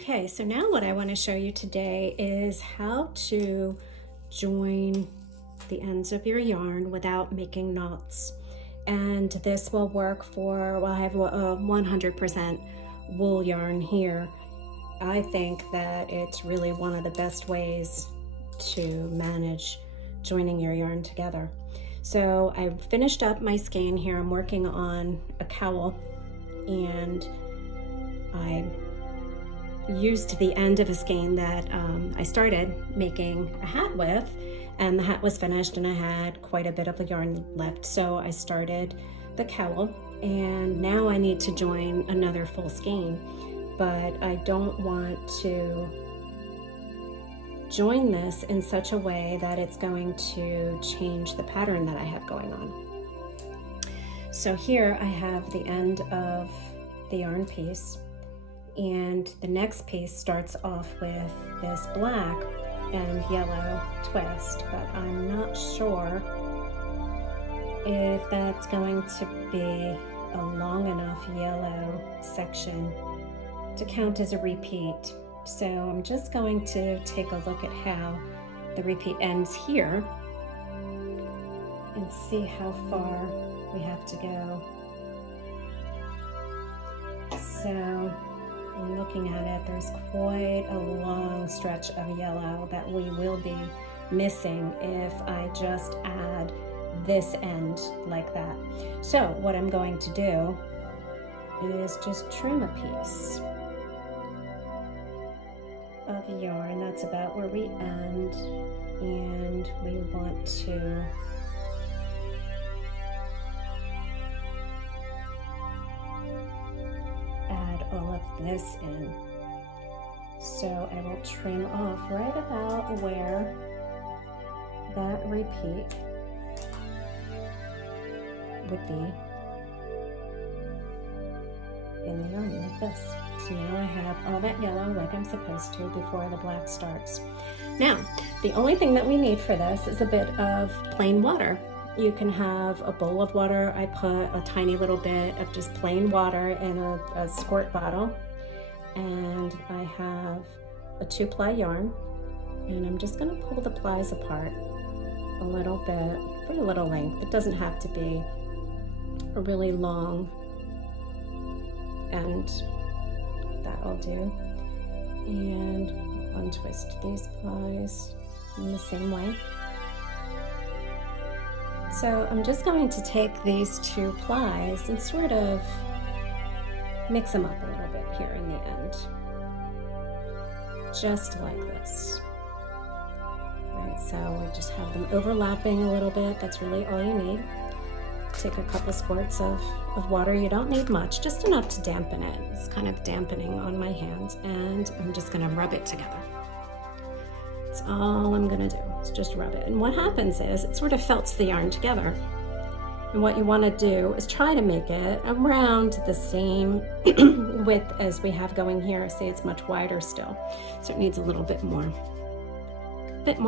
Okay, so now what I want to show you today is how to join the ends of your yarn without making knots. And this will work for, well, I have a 100% wool yarn here. I think that it's really one of the best ways to manage joining your yarn together. So I finished up my skein here. I'm working on a cowl, and I used the end of a skein that I started making a hat with, and the hat was finished and I had quite a bit of the yarn left, so I started the cowl, and now I need to join another full skein, but I don't want to join this in such a way that it's going to change the pattern that I have going on. So here I have the end of the yarn piece, and the next piece starts off with this black and yellow twist, but I'm not sure if that's going to be a long enough yellow section to count as a repeat. So I'm just going to take a look at how the repeat ends here and see how far we have to go. So I'm looking at it, there's quite a long stretch of yellow that we will be missing if I just add this end like that. So what I'm going to do is just trim a piece of yarn. That's about where we end, and we want to add all of this in. So I will trim off right about where that repeat would be in the yarn like this. So now I have all that yellow like I'm supposed to before the black starts. Now, the only thing that we need for this is a bit of plain water. You can have a bowl of water. I put a tiny little bit of just plain water in a squirt bottle, and I have a 2-ply yarn, and I'm just going to pull the plies apart a little bit for a little length. It doesn't have to be a really long, and that'll do. And untwist these plies in the same way. So I'm just going to take these 2 plies and sort of mix them up a little bit here in the end, just like this. Right, so I just have them overlapping a little bit. That's really all you need. Take a couple squirts of water. You don't need much, just enough to dampen it. It's kind of dampening on my hands, and I'm just going to rub it together. That's all I'm going to do, is just rub it. And what happens is it sort of felts the yarn together. And what you want to do is try to make it around the same width as we have going here. See, it's much wider still, so it needs a little bit more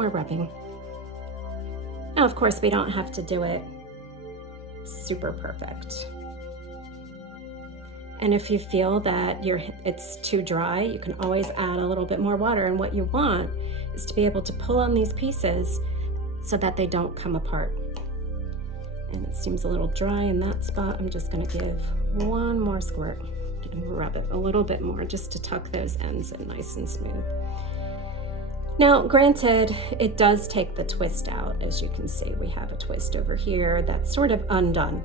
rubbing. Now, of course, we don't have to do it super perfect. And if you feel that it's too dry, you can always add a little bit more water. And what you want is to be able to pull on these pieces so that they don't come apart. And it seems a little dry in that spot. I'm just going to give one more squirt and rub it a little bit more just to tuck those ends in nice and smooth. Now, granted, it does take the twist out. As you can see, we have a twist over here that's sort of undone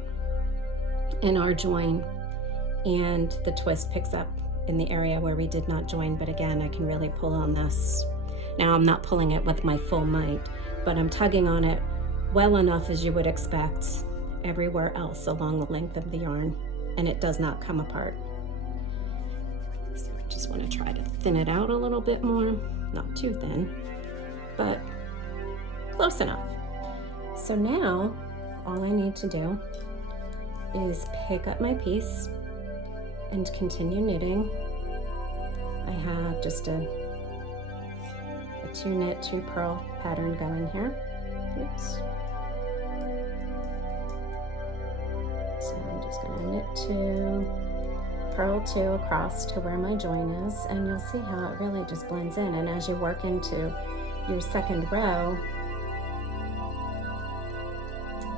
in our join, and the twist picks up in the area where we did not join, but again, I can really pull on this. Now, I'm not pulling it with my full might, but I'm tugging on it well enough, as you would expect, everywhere else along the length of the yarn, and it does not come apart. So I just want to try to thin it out a little bit more. Not too thin, but close enough. So now all I need to do is pick up my piece and continue knitting. I have just a 2 knit, 2 purl pattern going here. Oops. So I'm just going to knit 2, purl 2 across to where my join is, and you'll see how it really just blends in. And as you work into your second row,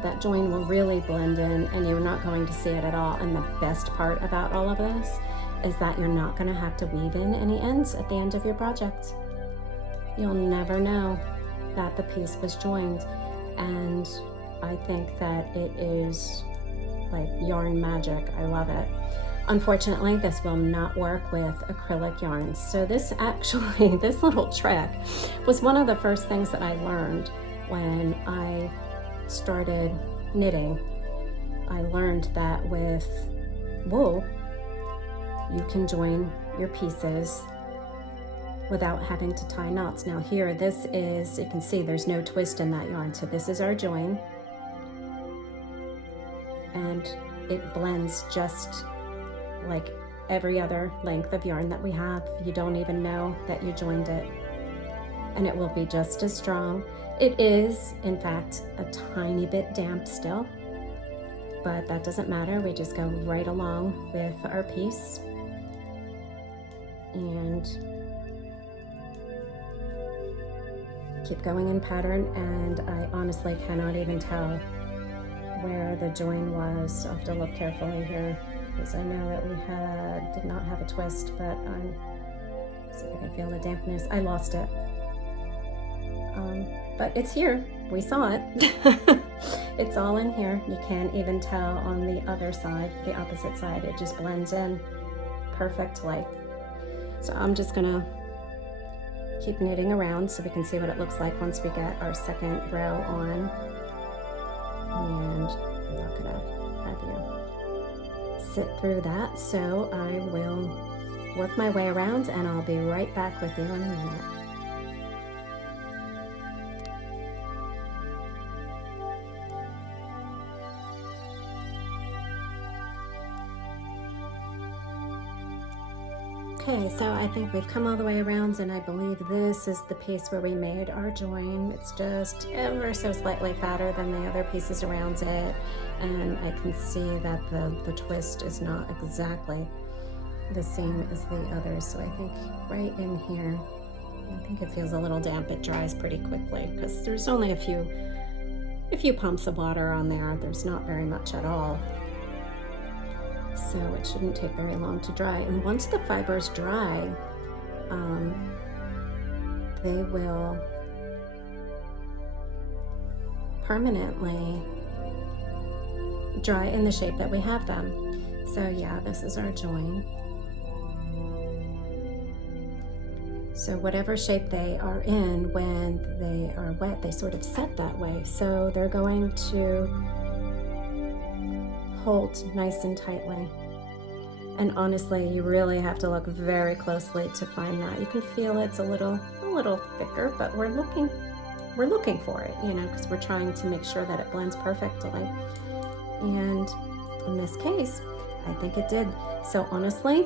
that join will really blend in and you're not going to see it at all. And the best part about all of this is that you're not going to have to weave in any ends at the end of your project. You'll never know that the piece was joined, and I think that it is like yarn magic. I love it. Unfortunately, this will not work with acrylic yarns. So this actually, this little trick was one of the first things that I learned when I started knitting. I learned that with wool, you can join your pieces without having to tie knots. Now here, this is, you can see there's no twist in that yarn. So this is our join, and it blends just like every other length of yarn that we have. You don't even know that you joined it, and it will be just as strong. It is, in fact, a tiny bit damp still, but that doesn't matter. We just go right along with our piece. And keep going in pattern, and I honestly cannot even tell where the join was. I'll have to look carefully here, because I know that we did not have a twist, but see if I can feel the dampness. I lost it. But it's here. We saw it. It's all in here. You can't even tell on the other side, the opposite side. It just blends in perfectly. So I'm just gonna keep knitting around so we can see what it looks like once we get our second row on. And I'm not gonna have you sit through that, so I will work my way around and I'll be right back with you in a minute. Okay, so I think we've come all the way around, and I believe this is the piece where we made our join. It's just ever so slightly fatter than the other pieces around it, and I can see that the twist is not exactly the same as the others. So I think right in here, I think it feels a little damp. It dries pretty quickly because there's only a few pumps of water on there. There's not very much at all. So it shouldn't take very long to dry. And once the fibers dry, they will permanently dry in the shape that we have them. So yeah, this is our join. So whatever shape they are in, when they are wet, they sort of set that way. So they're going to hold nice and tightly. And honestly, you really have to look very closely to find that. You can feel it's a little thicker, but we're looking for it, you know, because we're trying to make sure that it blends perfectly. And in this case, I think it did. So honestly,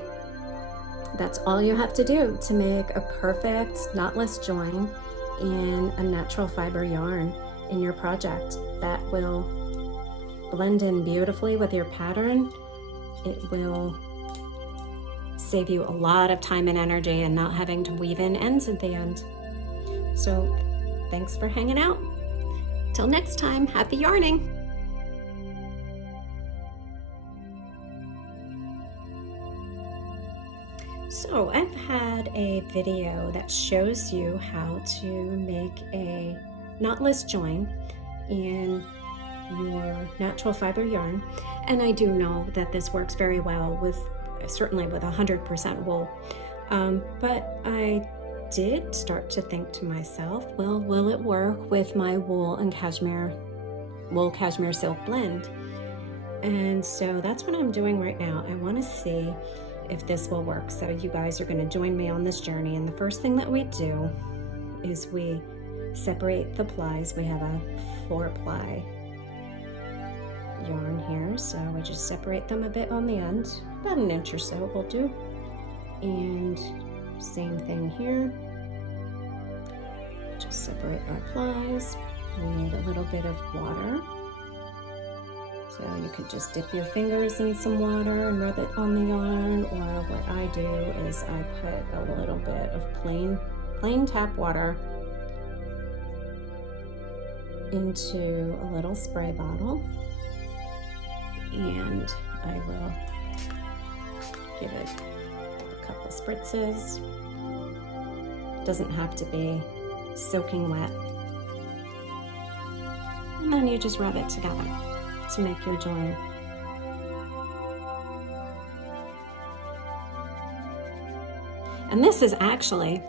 that's all you have to do to make a perfect knotless join in a natural fiber yarn in your project. That will blend in beautifully with your pattern. It will save you a lot of time and energy and not having to weave in ends at the end. So thanks for hanging out. Till next time, happy yarning. So I've had a video that shows you how to make a knotless join in your natural fiber yarn, and I do know that this works very well with, certainly with 100% wool, but I did start to think to myself, well, will it work with my wool cashmere silk blend? And so that's what I'm doing right now. I want to see if this will work. So you guys are going to join me on this journey, and the first thing that we do is we separate the plies. We have a 4-ply yarn here, so we just separate them a bit on the end, about an inch or so will do. And same thing here, just separate our plies. We need a little bit of water, So you could just dip your fingers in some water and rub it on the yarn, or what I do is I put a little bit of plain tap water into a little spray bottle, and I will give it a couple spritzes. It doesn't have to be soaking wet. And then you just rub it together to make your join. And this is actually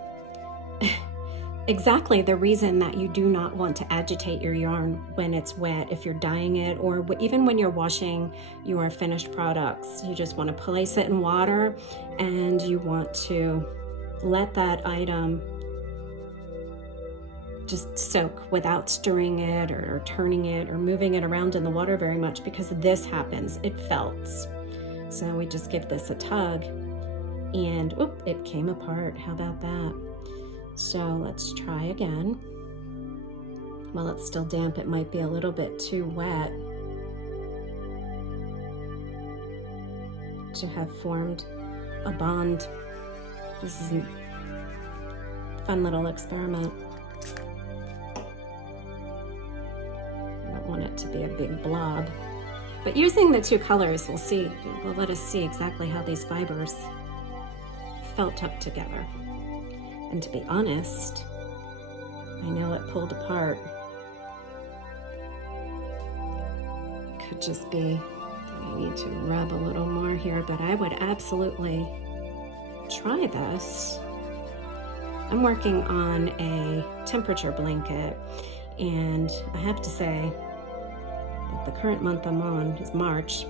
exactly the reason that you do not want to agitate your yarn when it's wet, if you're dyeing it, or even when you're washing your finished products. You just want to place it in water, and you want to let that item just soak without stirring it or turning it or moving it around in the water very much, because this happens, it felts. So we just give this a tug, and oop, it came apart. How about that? So let's try again. While it's still damp, it might be a little bit too wet to have formed a bond. This is a fun little experiment. I don't want it to be a big blob. But using the two colors, will let us see exactly how these fibers felt up together. And to be honest, I know it pulled apart. Could just be that I need to rub a little more here, but I would absolutely try this. I'm working on a temperature blanket, and I have to say that the current month I'm on is March,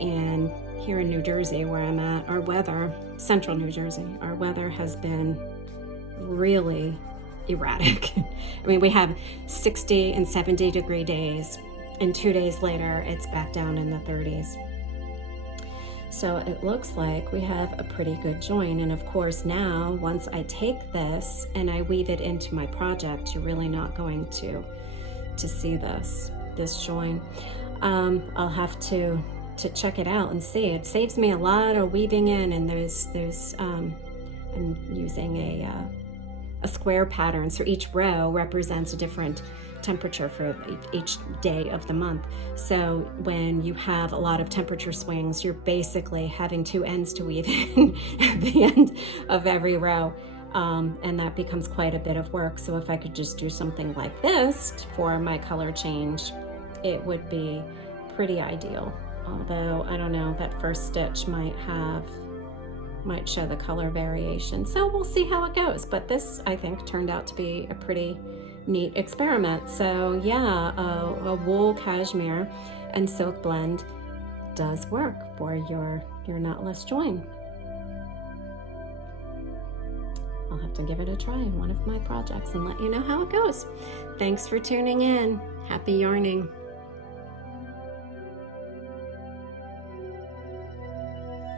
and here in New Jersey, where I'm at, our weather, central New Jersey, our weather has been really erratic. I mean, we have 60 and 70 degree days, and 2 days later it's back down in the 30s. So it looks like we have a pretty good join. And of course now, once I take this and I weave it into my project, you're really not going to see this join. I'll have to check it out and see. It saves me a lot of weaving in, and there's I'm using a square pattern, so each row represents a different temperature for each day of the month. So when you have a lot of temperature swings, you're basically having two ends to weave in at the end of every row, and that becomes quite a bit of work. So if I could just do something like this for my color change, it would be pretty ideal. Although I don't know, that first stitch might show the color variation. So we'll see how it goes. But this, I think, turned out to be a pretty neat experiment. So yeah, a wool cashmere and silk blend does work for your knotless join. I'll have to give it a try in one of my projects and let you know how it goes. Thanks for tuning in. Happy yarning.